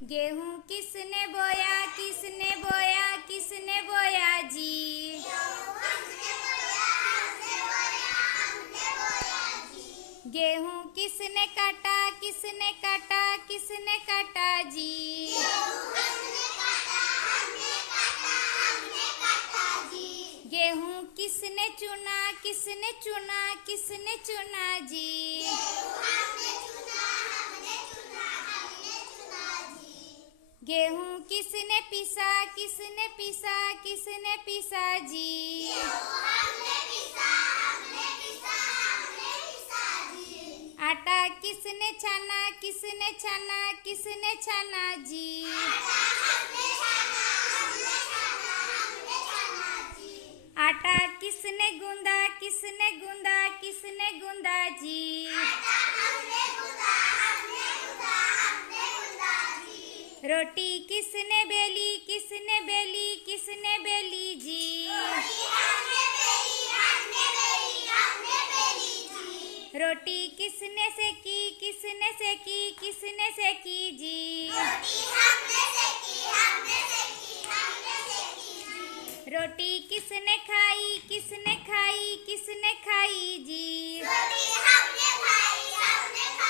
गेहूं किसने बोया किसने बोया किसने बोया जी। गेहूं किसने काटा किसने काटा किसने काटा जी। गेहूं किसने चुना किसने चुना किसने चुना जी। गेहूं किसने पिसा किसने पिसा किसने पिसा जी। आटा किसने छाना किसने छाना किसने छाना जी। आटा किसने गूंदा किसने गूंदा किसने गूंदा जी। रोटी किसने बेली किसने बेली किसने बेली जी। रोटी किसने सेकी किसने सेकी किसने सेकी जी। रोटी किसने खाई किसने खाई किसने खाई जी।